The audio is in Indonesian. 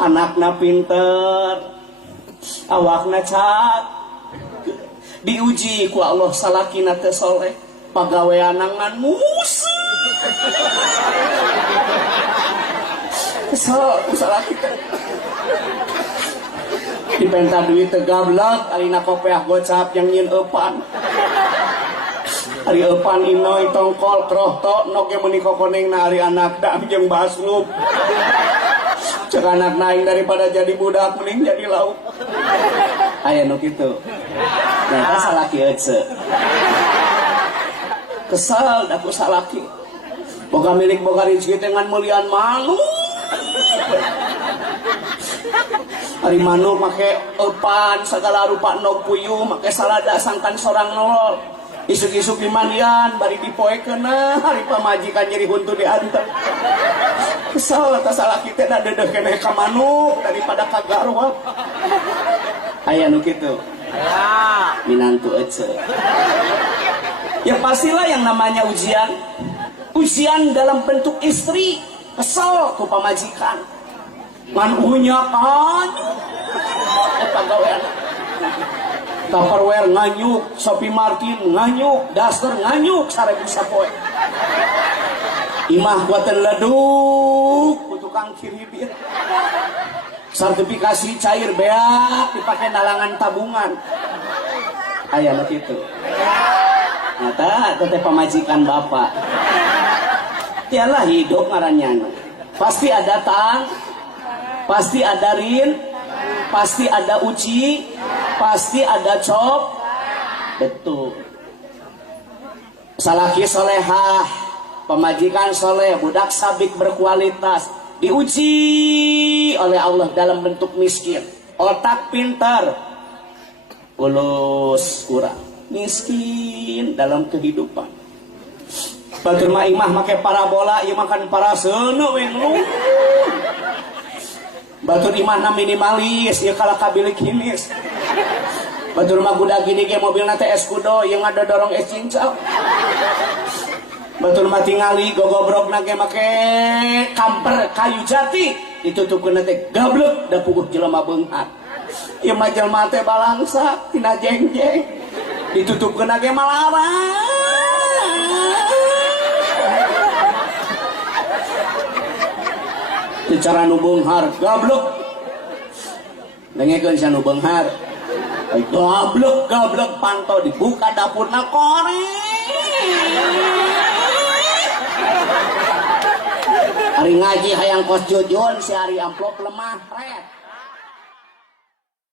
Anakna pinter, awakna cat, diuji ku Allah salakina teu soleh, pagaweanna ngan musuh. Kesel salaki teh. Dipenta duit teu gablek, alina kopeah gocap yang nyin eupan. Ari eupan inoy tongkol krohto nok ge meuni kokonengna ari anakna jeung basrup. Cek anak naik daripada jadi budak mending jadi lauk. Aya nu kitu. Nyata salaki ece. Kesal da ku salaki. Boga milik boga rezeki dengan mulian malu. Ari manuk make eupan segala rupa nok puyuh make salada sangkan sorang nolol. Isuk-isuk di mandian bari dipoekeun hari pamajikan nyeri huntu diantep. Kesal eta salaki teh da dedeh keneh ka manuk daripada ka garwa. Aya nu kitu. Aya minantu ece. Ya pastilah yang namanya ujian. Ujian dalam bentuk istri, kesel ku pamajikan. Ngan unya kanyu. Eta gawean. Tupperware nganyuk, Sophie Martin nganyuk, Duster nganyuk, 1000 sapoe. Imah kuatan leduk, ku tukang kiribir. Sertifikasi cair beak dipakai nalangan tabungan. Aya nu kitu. Nyata teh pamajikan bapak. Tialah hidup ngarannya. Pasti ada tang, pasti ada rin, pasti ada uci, pasti ada cop. Betul. Salaki solehah, pemajikan soleh, budak sabik berkualitas, diuji oleh Allah dalam bentuk miskin. Otak pintar, ulus kurang, miskin dalam kehidupan. Batur mah imah make parabola, ieu makan paraseuneuk we lu. Batur imah na minimalis, ieu kalah kabilik hinis. Batur mah budak gini ge mobilna teh es kudo, ieu ngadodorong es cincau. Batur mah tingali gogobrokna ge make kamper kayu jati, ditutupkeun teh gablek da puguh jelema beunghar. Ieu mah jelema teh balangsa tina jengjeng, ditutupkeun ge malarang. Cara nu beunghar gablek dengekeun sia nu beunghar gablek pantau dibuka dapurna koreng hari ngaji hayang kos jujun si hari amplop lemah red